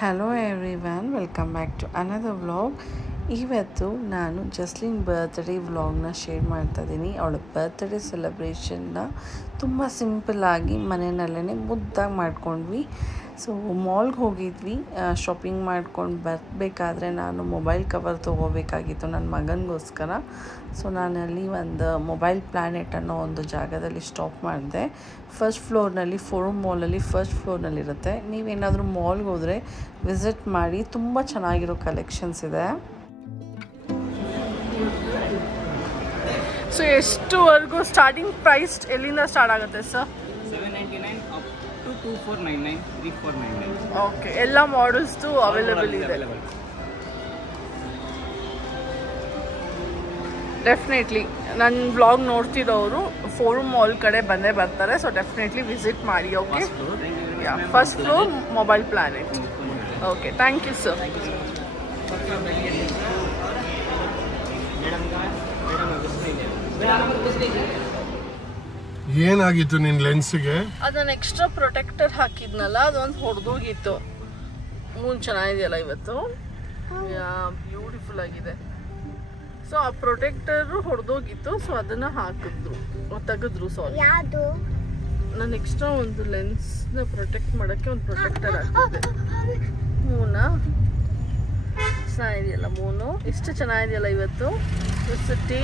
Hello everyone, welcome back to another vlog. ಇವತ್ತು ನಾನು Jasleen birthday ವ್ಲಾಗ್ನ ಶೇರ್ ಮಾಡ್ತಾ ಇದ್ದೀನಿ. ಅವಳ ಬರ್ತ್ಡೇ ಸೆಲೆಬ್ರೇಷನ್ನ ತುಂಬ ಸಿಂಪಲ್ಲಾಗಿ ಮನೆಯಲ್ಲೇ ಮುದ್ದಾಗಿ ಮಾಡ್ಕೊಂಡ್ವಿ. ಸೊ ಮಾಲ್ಗೆ ಹೋಗಿದ್ವಿ, ಶಾಪಿಂಗ್ ಮಾಡ್ಕೊಂಡು ಬರಬೇಕಾದ್ರೆ ನಾನು ಮೊಬೈಲ್ ಕವರ್ ತೊಗೋಬೇಕಾಗಿತ್ತು ನನ್ನ ಮಗನಿಗೋಸ್ಕರ. ಸೊ ನಾನಲ್ಲಿ ಒಂದು ಮೊಬೈಲ್ ಪ್ಲ್ಯಾನೆಟ್ ಅನ್ನೋ ಒಂದು ಜಾಗದಲ್ಲಿ ಸ್ಟಾಪ್ ಮಾಡಿದೆ. ಫಸ್ಟ್ ಫ್ಲೋರ್ನಲ್ಲಿ, ಫೋರಮ್ ಮಾಲಲ್ಲಿ ಫಸ್ಟ್ ಫ್ಲೋರ್ನಲ್ಲಿರುತ್ತೆ. ನೀವೇನಾದರೂ ಮಾಲ್ಗೆ ಹೋದರೆ ವಿಸಿಟ್ ಮಾಡಿ, ತುಂಬ ಚೆನ್ನಾಗಿರೋ ಕಲೆಕ್ಷನ್ಸ್ ಇದೆ. ಸೊ ಎಷ್ಟುವರೆಗೂ ಸ್ಟಾರ್ಟಿಂಗ್ ಪ್ರೈಸ್ ಎಲ್ಲಿಂದ ಸ್ಟಾರ್ಟ್ ಆಗುತ್ತೆ ಸರ್? 799 up to 2499, 3499. ಓಕೆ, ಎಲ್ಲ ಮಾಡೆಲ್ಸ್ದು ಅವೈಲೇಬಲ್ ಇದೆ. ಡೆಫಿನೆಟ್ಲಿ ನನ್ನ ವ್ಲಾಗ್ ನೋಡ್ತಿರೋರು ಫೋರಮ್ ಮಾಲ್ ಕಡೆ ಬಂದೇ ಬರ್ತಾರೆ. ಸೊ ಡೆಫಿನೆಟ್ಲಿ ವಿಸಿಟ್ ಮಾಡಿ. Okay, first floor mobile planet. Okay, thank you sir. ಏನಾಗಿತ್ತು ನಿನ್ನ ಲೆನ್ಸ್ಗೆ? ಅದನ್ನ ಎಕ್ಸ್ಟ್ರಾ ಪ್ರೊಟೆಕ್ಟರ್ ಹಾಕಿದ್ನಲ್ಲ, ಅದೊಂದು ಹೊಡೆದೋಗಿತ್ತು. ಮೂನ್ ಚೆನ್ನಾಗಿದೆಯಲ್ಲ ಇವತ್ತು, ಬ್ಯೂಟಿಫುಲ್ ಆಗಿದೆ. ಸೊ ಆ ಪ್ರೊಟೆಕ್ಟರ್ ಹೊಡೆದೋಗಿತ್ತು, ಸೊ ಅದನ್ನ ಹಾಕಿದ್ರು, ತೆಗೆದ್ರು. ಸಾರಿ, ನಾನು ಎಕ್ಸ್ಟ್ರಾ ಒಂದು ಲೆನ್ಸ್ನ ಪ್ರೊಟೆಕ್ಟ್ ಮಾಡೋಕ್ಕೆ ಒಂದು ಪ್ರೊಟೆಕ್ಟರ್ ಹಾಕಿದ್ದೆ. ಮೂನಾ ಚೆನ್ನಾಗಿದೆಯಲ್ಲ, ಮೂನು ಎಷ್ಟು ಚೆನ್ನಾಗಿದೆಯಲ್ಲ ಇವತ್ತು. It's a day.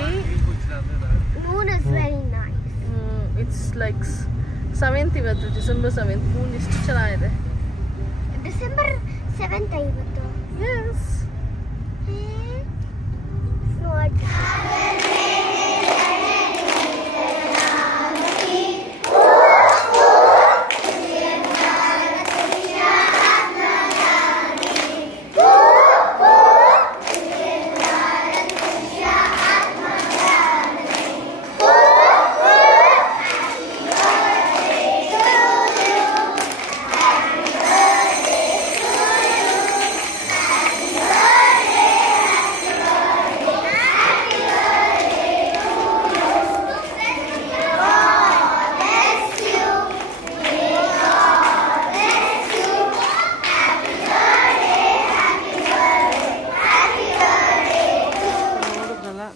Moon is very nice. It's like 7th ಇವತ್ತು, December 7th. ಮೂನ್ ಎಷ್ಟು ಚೆನ್ನಾಗಿದೆ. December 7th ಇವತ್ತು. ಎಸ್.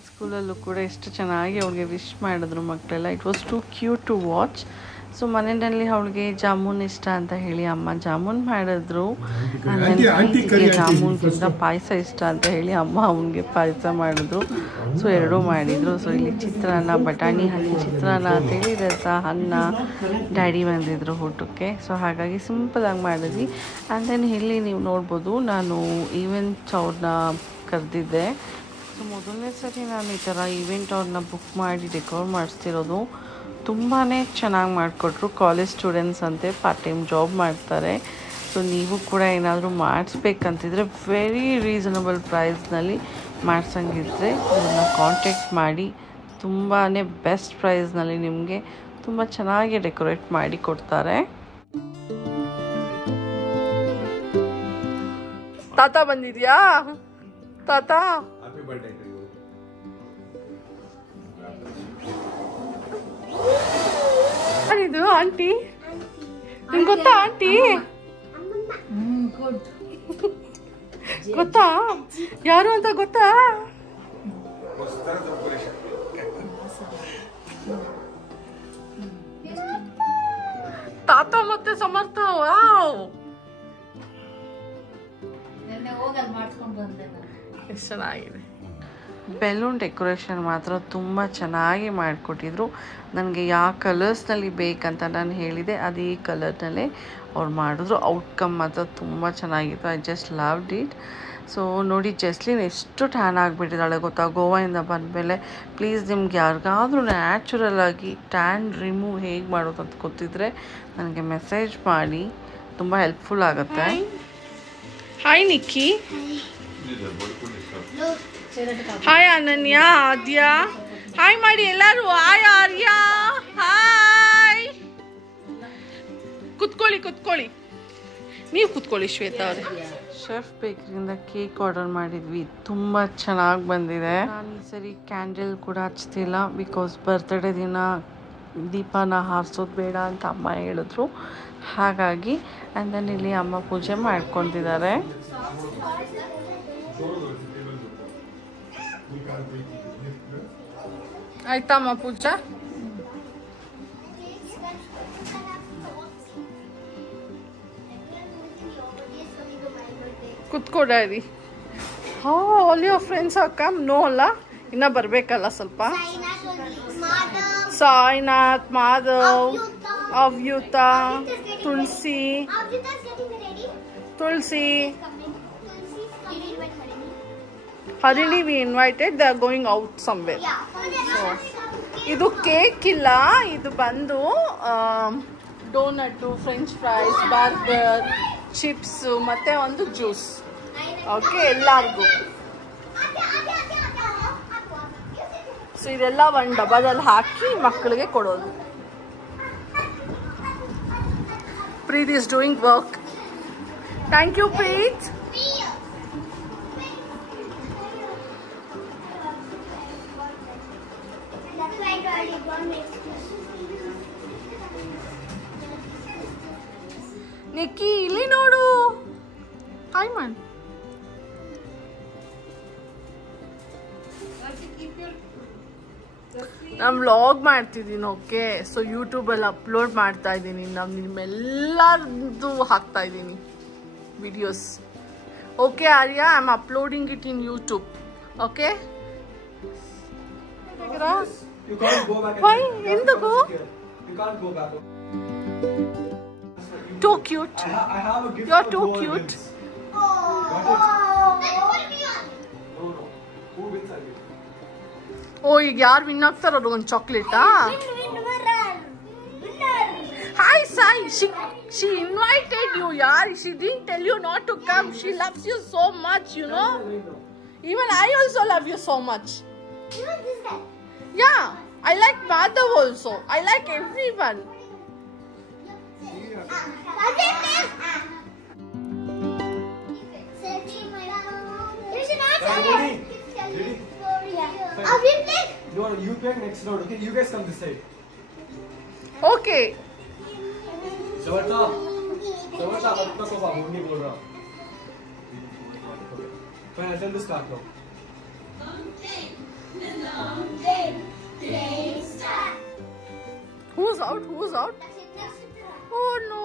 ಸ್ಕೂಲಲ್ಲೂ ಕೂಡ ಎಷ್ಟು ಚೆನ್ನಾಗಿ ಅವಳಿಗೆ ವಿಶ್ ಮಾಡಿದ್ರು ಮಕ್ಕಳೆಲ್ಲ. It was too cute to watch. So ಮನೆಯಲ್ಲಿ ಅವಳಿಗೆ ಜಾಮೂನ್ ಇಷ್ಟ ಅಂತ ಹೇಳಿ ಅಮ್ಮ ಜಾಮೂನ್ ಮಾಡಿದ್ರು. ಜಾಮೂನ್ಗಿಂತ ಪಾಯಸ ಇಷ್ಟ ಅಂತ ಹೇಳಿ ಅಮ್ಮ ಅವನಿಗೆ ಪಾಯಸ ಮಾಡಿದ್ರು. ಸೊ ಎರಡೂ ಮಾಡಿದರು. ಸೊ ಇಲ್ಲಿ ಚಿತ್ರಾನ್ನ, ಬಟಾಣಿ ಹಾಕಿ ಚಿತ್ರಾನ್ನ ಅಂತೇಳಿ, ರಸ, ಅನ್ನ, ಡ್ಯಾಡಿ ಬಂದಿದ್ರು ಊಟಕ್ಕೆ. ಸೊ ಹಾಗಾಗಿ ಸಿಂಪಲಾಗಿ ಮಾಡಿದ್ವಿ. ಆ್ಯಂಡ್ ದೆನ್ ಇಲ್ಲಿ ನೀವು ನೋಡ್ಬೋದು, ನಾನು ಈವೆಂಟ್ಸ್ ಅವ್ರನ್ನ ಕರೆದಿದ್ದೆ. ಸೊ ಮೊದಲನೇ ಸರಿ ನಾನು ಈ ಥರ ಈವೆಂಟ್ ಅವ್ರನ್ನ ಬುಕ್ ಮಾಡಿ ಡೆಕೋರ್ ಮಾಡಿಸ್ತಿರೋದು. ತುಂಬಾ ಚೆನ್ನಾಗಿ ಮಾಡಿಕೊಟ್ರು. ಕಾಲೇಜ್ ಸ್ಟೂಡೆಂಟ್ಸ್ ಅಂತೆ, ಪಾರ್ಟ್ ಟೈಮ್ ಜಾಬ್ ಮಾಡ್ತಾರೆ. ಸೊ ನೀವು ಕೂಡ ಏನಾದರೂ ಮಾಡಿಸ್ಬೇಕಂತಿದ್ರೆ ವೆರಿ ರೀಸನಬಲ್ ಪ್ರೈಸ್ನಲ್ಲಿ ಮಾಡ್ಸಂಗಿದ್ರೆ ಅದನ್ನು ಕಾಂಟ್ಯಾಕ್ಟ್ ಮಾಡಿ. ತುಂಬಾ ಬೆಸ್ಟ್ ಪ್ರೈಸ್ನಲ್ಲಿ ನಿಮಗೆ ತುಂಬ ಚೆನ್ನಾಗಿ ಡೆಕೋರೇಟ್ ಮಾಡಿ ಕೊಡ್ತಾರೆ. ತಾತ ಬಂದಿದ್ಯಾ? ತಾತ ಇದು ಆಂಟಿ, ನಿಮ್ಗೆ ಗೊತ್ತಾ ಆಂಟಿ? ಗೊತ್ತಾ ಯಾರು ಅಂತ ಗೊತ್ತಾ? ತಾತ ಮತ್ತೆ ಸಮರ್ಥ. ವಾವ್, ಎಷ್ಟು ಚೆನ್ನಾಗಿದೆ. ಬೆಲೂನ್ ಡೆಕೋರೇಷನ್ ಮಾತ್ರ ತುಂಬ ಚೆನ್ನಾಗಿ ಮಾಡಿಕೊಟ್ಟಿದ್ರು. ನನಗೆ ಯಾವ ಕಲರ್ಸ್ನಲ್ಲಿ ಬೇಕಂತ ನಾನು ಹೇಳಿದೆ, ಅದೇ ಕಲರ್ನಲ್ಲೇ ಅವ್ರು ಮಾಡಿದ್ರು. ಔಟ್ಕಮ್ ಮಾತ್ರ ತುಂಬ ಚೆನ್ನಾಗಿತ್ತು. I just loved it. So ನೋಡಿ, ಜಸ್ಲಿನ್ ಎಷ್ಟು ಟ್ಯಾನ್ ಆಗಿಬಿಟ್ಟಿದ್ದಾಳೆ ಗೊತ್ತಾ ಗೋವಾದಿಂದ ಬಂದಮೇಲೆ. ಪ್ಲೀಸ್ ನಿಮ್ಗೆ ಯಾರಿಗಾದ್ರೂ ನ್ಯಾಚುರಲ್ ಆಗಿ ಟ್ಯಾನ್ ರಿಮೂವ್ ಹೇಗೆ ಮಾಡೋದು ಅಂತ ಗೊತ್ತಿದ್ರೆ ನನಗೆ ಮೆಸೇಜ್ ಮಾಡಿ, ತುಂಬ ಹೆಲ್ಪ್ಫುಲ್ ಆಗುತ್ತೆ. ಹಾಯ್ ನಿಕ್ಕಿ. ಹಾಯ್ ಅನನ್ಯ, ಆದ್ಯ, ಹಾಯ್ ಮಾಡಿ ಎಲ್ಲರೂ. ಹಾಯ್ ಆರ್ಯ, ಹಾಯ್. ಕುತ್ಕೊಳ್ಳಿ, ನೀವು ಕುತ್ಕೊಳ್ಳಿ ಶ್ವೇತಾ ಅವರೇ. ಶೆಫ್ ಬೇಕರಿಯಿಂದ ಕೇಕ್ ಆರ್ಡರ್ ಮಾಡಿದ್ವಿ. ತುಂಬ ಚೆನ್ನಾಗಿ ಬಂದಿದೆ. ನಾನು ಈ ಸರಿ ಕ್ಯಾಂಡಲ್ ಕೂಡ ಹಚ್ತಿಲ್ಲ, ಬಿಕಾಸ್ ಬರ್ತ್ಡೇ ದಿನ ದೀಪನ ಹಾರಿಸೋದು ಬೇಡ ಅಂತ ಅಮ್ಮ ಹೇಳಿದ್ರು. ಹಾಗಾಗಿ ಆ್ಯಂಡ್ ದೆನ್ ಇಲ್ಲಿ ಅಮ್ಮ ಪೂಜೆ ಮಾಡ್ಕೊತಿದ್ದಾರೆ. ಆಯ್ತಮ್ಮ ಪೂಜಾ? ಕುತ್ಕೋ daddy. All your friends are come? No ಅಲ್ಲ, ಇನ್ನ ಬರ್ಬೇಕಲ್ಲ ಸ್ವಲ್ಪ. Sainath, Madhav, Avyuta, Tulasi. Harini we invited, they are going out somewhere. ಇದು ಕೇಕ್ ಇಲ್ಲ, ಇದು ಬಂದು donut, French fries, burger, chips ಮತ್ತೆ ಒಂದು ಜ್ಯೂಸ್. ಓಕೆ, ಎಲ್ಲರಿಗೂ. ಸೊ ಇದೆಲ್ಲ ಒಂದು ಡಬ್ಬದಲ್ಲಿ ಹಾಕಿ ಮಕ್ಕಳಿಗೆ ಕೊಡೋದು. Preet is doing work. Thank you Preet. Nikki ಇಲ್ಲಿ ನೋಡು. ಹಾಯ್ ಮಾಡ್. ನಾನು ವ್ಲಾಗ್ ಮಾಡ್ತಿದ್ದೀನಿ. ಓಕೆ, ಸೊ ಯೂಟ್ಯೂಬಲ್ಲಿ ಅಪ್ಲೋಡ್ ಮಾಡ್ತಾ ಇದ್ದೀನಿ. ನಾನು ನಿಮ್ಮೆಲ್ಲರದ್ದು ಹಾಕ್ತಾ ಇದ್ದೀನಿ videos. Okay Arya, I am uploading it in YouTube. Okay, You can't go back. Why? Enduku? You can't go back. Too cute. I have a gift. You're for too whoever cute. wins. Got it? No. Who wins? I give. ಓ, ಈಗ ಯಾರು win ಆಗ್ತಾರ ಅವ್ರಿಗೆ ಒಂದು ಚಾಕ್ಲೇಟಾ? Hi Sai, she invited you, yaar. She didn't tell you not to come. She loves you so much, you know. Even I also love you so much. Yeah, I like Madhav also. I like everyone. You play next round, okay? You guys come this side. Okay. Savarta, अब तक को बाबू नहीं बोल रहा. Fine, I'll tell the start now. Who's out? Who's out? Oh no.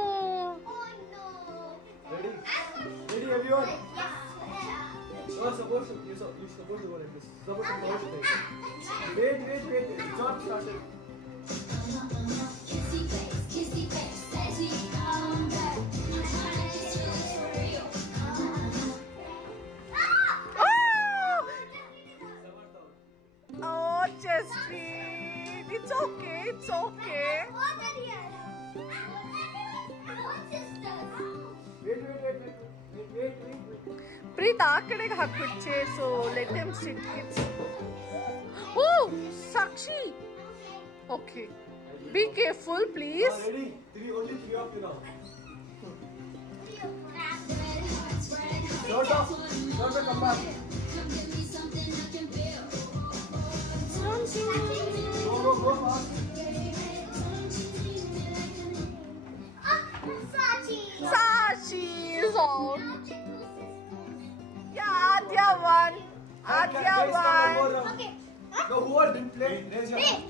Ready everyone? You're supposed to go like this. Supposed to go like this. Wait. It's not started. Oh, Jaspreet. It's okay. It's okay. Wait. Preet, ಆ ಕಡೆಗೆ ಹಾಕ್ಬಿಡ್ಚೆ. So let them sit, kids. Oh, Sakshi. Okay. Be careful, please. Ready? Only three of you now. Short, come back. Go fast. Sashi is out. Yeah, Adya won. Okay. No, whoever didn't play, raise your hand.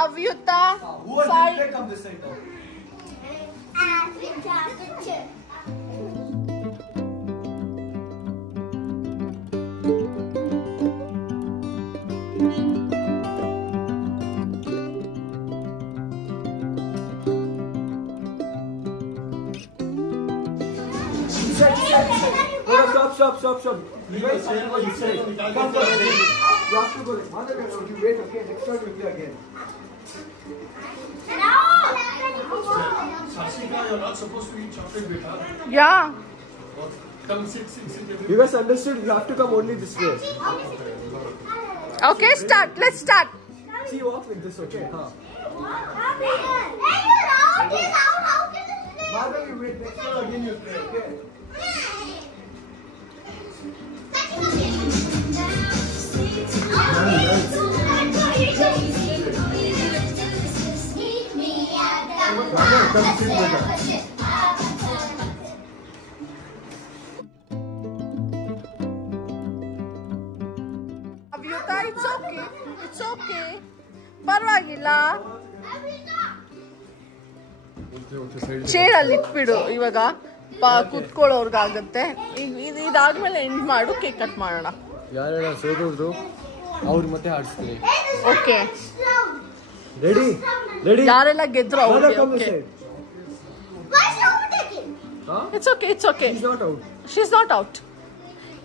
Avyuta. Whoever didn't play, come this side now. Stop. You guys have to go this side. Come for it. You have to go. Mother, you wait, okay? Next round we play again. Sashika, you're not supposed to eat chocolate, beta. Yeah. Come sit. You guys understood? You have to come only this way. Okay, start. Let's start. See, walk like this, okay? Huh? Mother, you wait. Next round again you play, okay? Come sit with us. It's okay ಪರವಾಗಿಲ್ಲ. Chair ಅಲ್ಲಿ ಇಟ್ಬಿಡು ಇವಾಗ ಕುತ್ಕೊಳ್ಳೋರ್ಗಾಗತ್ತೆ. ಈಗ ಇದಾದ್ಮೇಲೆ end ಮಾಡು, cake cut ಮಾಡೋಣ. ಯಾರೆಲ್ಲ ಸೋದೋದ್ರು ಅವ್ರು ಮತ್ತೆ ಆಡಿಸ್ತೀವಿ. Okay ready ready. ಯಾರೆಲ್ಲ ಗೆದ್ರು ಅವ್ರಿಗೆ. It's okay. She's not out. She's not out.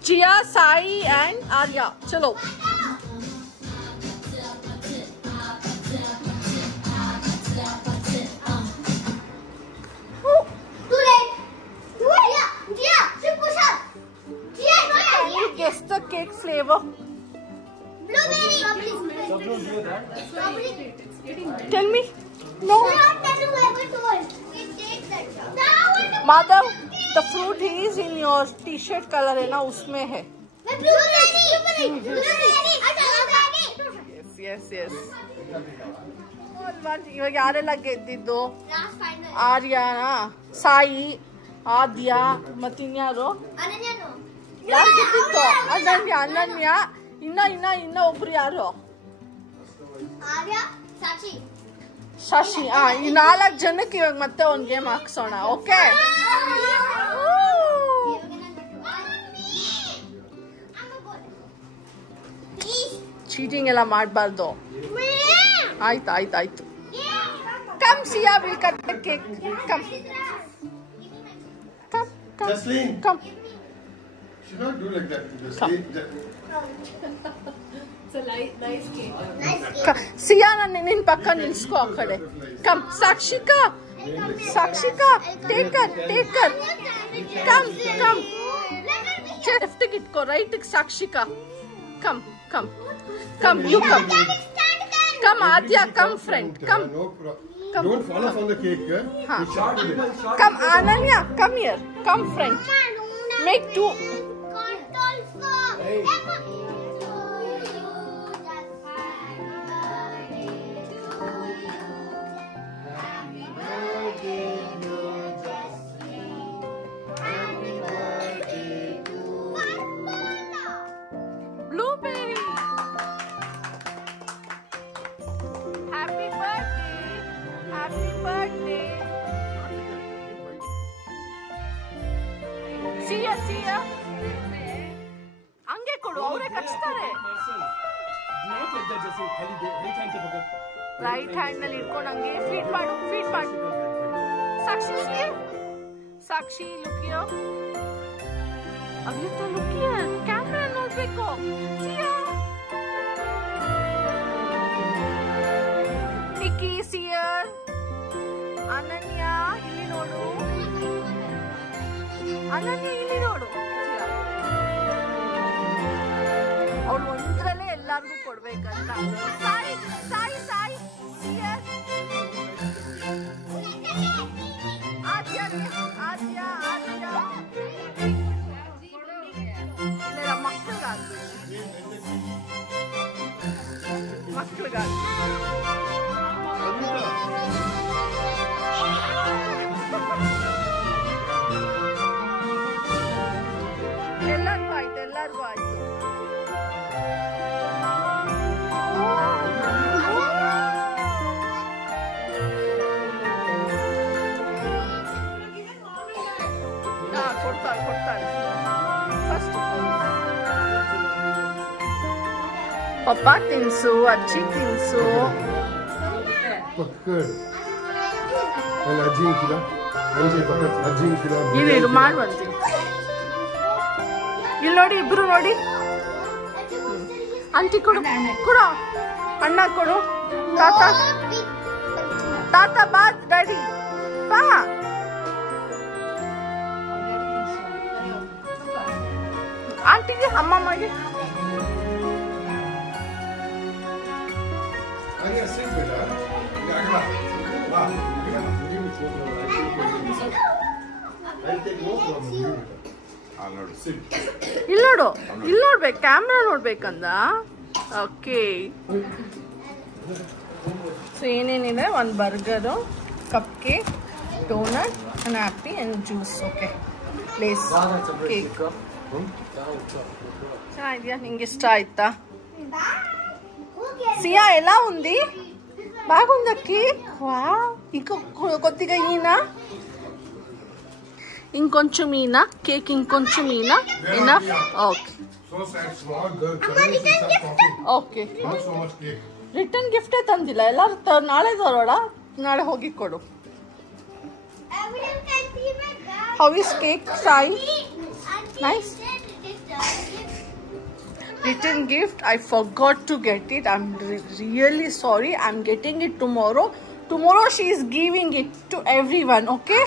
Chia, Sai and Arya. Chalo. Can you guess the cake flavor? Tell me. No. Madhav, the fruit is in your t-shirt color है ना, उसमें है. Yes. ಇವಾಗ ಯಾರೆಲ್ಲ ಗೆದ್ದಿದ್ದು? ಆರ್ಯನಾ, ಸಾಯಿ, ಆದ್ಯ, ಮತ್ತಿನ್ಯಾರು? ಯಾರು ಗೆದ್ದಿತ್ತು? ಅನನ್ಯ. ಇನ್ನ ಒಬ್ರು ಯಾರು? ಶಶಿ. ಈ 4 ಜನಕ್ಕೆ ಇವಾಗ ಮತ್ತೆ ಒಂದ್ ಗೇಮ್ ಹಾಕ್ಸೋಣ. ಓಕೆ, ಚೀಟಿಂಗ್ ಎಲ್ಲ ಮಾಡಬಾರ್ದು. ಆಯ್ತು. Come Siya, will cut the cake. Come. Jasleen. Come. Should not do like that. Siya, ನಿನ್ ಪಕ್ಕ ನಿಲ್ಸ್ಕೋ ಆ ಕಡೆ. Come. Sakshika, take care. Come. Left ಇಟ್ಕೋ, right Sakshika. Come. You come. Come Adya, come friend. Come. No problem. Don't fall off on the cake. Come Ananya, come here. Come friend. Make 2. Blueberry. Happy birthday. See ya. ಹಂಗೆ ಕೊಡು, ಅವರೇ ಕಚ್ತಾರೆ. Right hand ನಲ್ಲಿ ಇಟ್ಕೊಂಡು ಹಂಗೆ feed ಮಾಡು. ಸಾಕ್ಷಿ ಲುಕಿಯ ಅವಿಯತ್ತ ಲುಕಿಯ camera ನೋಡ್ಬೇಕು. ಸಿಯಾ, ನಿಕ್ಕಿ, ಸಿಯರ್, ಅನನ್ಯ ಇಲ್ಲಿ ನೋಡು. ಅವಳು ಒಂದ್ರಲ್ಲೇ ಎಲ್ಲಾರ್ಗೂ ಕೊಡ್ಬೇಕಂತ. ಸಾಯಿ, ಸಿಯರ್, ಆದ್ಯ. ಮಕ್ಕಳಿಗಾಗ್ಬೇಕು. ಎಲ್ಲರಿಗೂ ಆಯ್ತು. ಕೊಡ್ತಾಳೆ ಫಸ್ಟ್. ಪಪ್ಪ ತಿನ್ಸು, ಅಜ್ಜಿ ತಿನ್ಸು. ಇದು ಮಾಡುವಂತೀನಿ. ಇಲ್ಲಿ ನೋಡಿ, ಇಬ್ರು ನೋಡಿ. ಆಂಟಿ ಕೊಡು, ಅಣ್ಣ ಕೊಡು. ತಾತ ಬಾ, ಡ್ಯಾಡಿ ಬಾ. ಆಂಟಿಗೆ, ಅಮ್ಮಮ್ಮಗೆ. ಇಲ್ಲಿ ನೋಡ್ಬೇಕು, ಕ್ಯಾಮ್ರಾ ನೋಡ್ಬೇಕಂದ. ಓಕೆ, ಸೊ ಏನೇನಿದೆ? ಒಂದು burger, cup cake, doughnut, an apple and juice. Okay, place cake. ಚೆನ್ನಾಗಿದೆಯಾ? ನಿಂಗೆ ಇಷ್ಟ ಆಯ್ತಾ? సియా ఎలా ఉంది బాగుందా కేక్ వావ్ కొద్దిగా ఈనా ఇంకొంచెం ఈనా కేక్ ఇంకొంచెం ఈనా enough okay So sad, small girl. Suddenly she starts talking. Okay Not so much cake. Return ಗಿಫ್ಟೇ ತಂದಿಲ್ಲ ಎಲ್ಲ ನಾಳೆ ತರೋಣ ನಾಳೆ ಹೋಗಿ ಕೊಡು Everyone can see my bag. How is cake Sai Nice. Return gift, I forgot to get it. I'm really sorry. I'm getting it tomorrow. Tomorrow she is giving it to everyone, okay?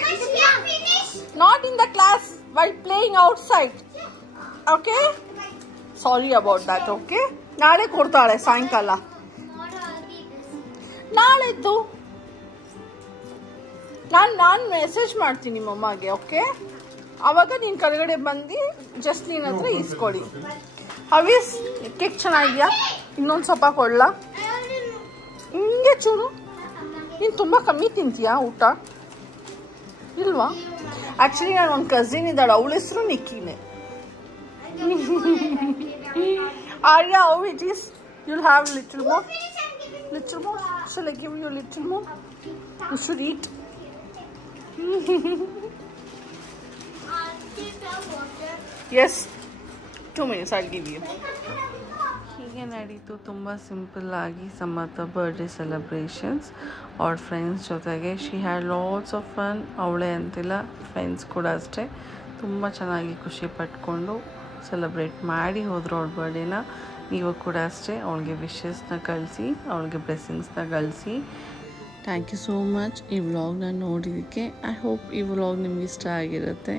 Not in the class, while playing outside. Okay? Sorry about that, okay? ನಾಳೆ ಕೊಡ್ತಾಳೆ ಸಾಯಂಕಾಲ ನಾಳೆದ್ದು ನಾನು message ಮಾಡ್ತೀನಿ ಮಮ್ಮಗೆ okay ಅವಾಗ ನೀನು ಕೆಳಗಡೆ ಬಂದು ಜಸ್ಲಿನ್ ಹತ್ರ ಇಸ್ಕೊಡಿ ಹವೀಸ್ ಕೇಕ್ ಚೆನ್ನಾಗಿದೆಯಾ ಇನ್ನೊಂದು ಸ್ವಲ್ಪ ಕೊಡ್ಲಾ ಹಿಂಗೆ ಚೂರು ನೀನು ತುಂಬ ಕಮ್ಮಿ ತಿಂತೀಯಾ ಊಟ ಇಲ್ವಾ ಆ್ಯಕ್ಚುಲಿ ನಾನು ಒಂದು ಕಸಿನ್ ಇದ್ದಾಳೆ ಅವಳ ಹೆಸರು ನಿಕ್ಕಿನೇ Arya, how it is? You'll have little more. Little more? Shall I give you a little more? You should eat. Yes. 2 minutes, I'll give you. ಹೀಗೆ ನಡೀತು ತುಂಬ ಸಿಂಪಲ್ಲಾಗಿ ಸಮತ ಬರ್ಡೇ ಸೆಲೆಬ್ರೇಷನ್ಸ್ ಅವ್ರ ಫ್ರೆಂಡ್ಸ್ ಜೊತೆಗೆ she had lots of fun ಅವಳೇ ಅಂತಿಲ್ಲ friends ಕೂಡ ಅಷ್ಟೇ ತುಂಬ ಚೆನ್ನಾಗಿ ಖುಷಿ ಪಟ್ಕೊಂಡು ಸೆಲೆಬ್ರೇಟ್ ಮಾಡಿ ಹೋದರು ಅವಳ ಬರ್ಡೇನ ನೀವು ಕೂಡ ಅಷ್ಟೇ ಅವಳಿಗೆ ವಿಶಸ್ನ ಕಳಿಸಿ ಅವಳಿಗೆ ಬ್ಲೆಸ್ಸಿಂಗ್ಸ್ನ ಕಳಿಸಿ ಥ್ಯಾಂಕ್ ಯು ಸೋ ಮಚ್ ಈ ವ್ಲಾಗ್ನ ನೋಡಿದ್ದಕ್ಕೆ ಐ ಹೋಪ್ ಈ ವ್ಲಾಗ್ ನಿಮ್ಗೆ ಇಷ್ಟ ಆಗಿರುತ್ತೆ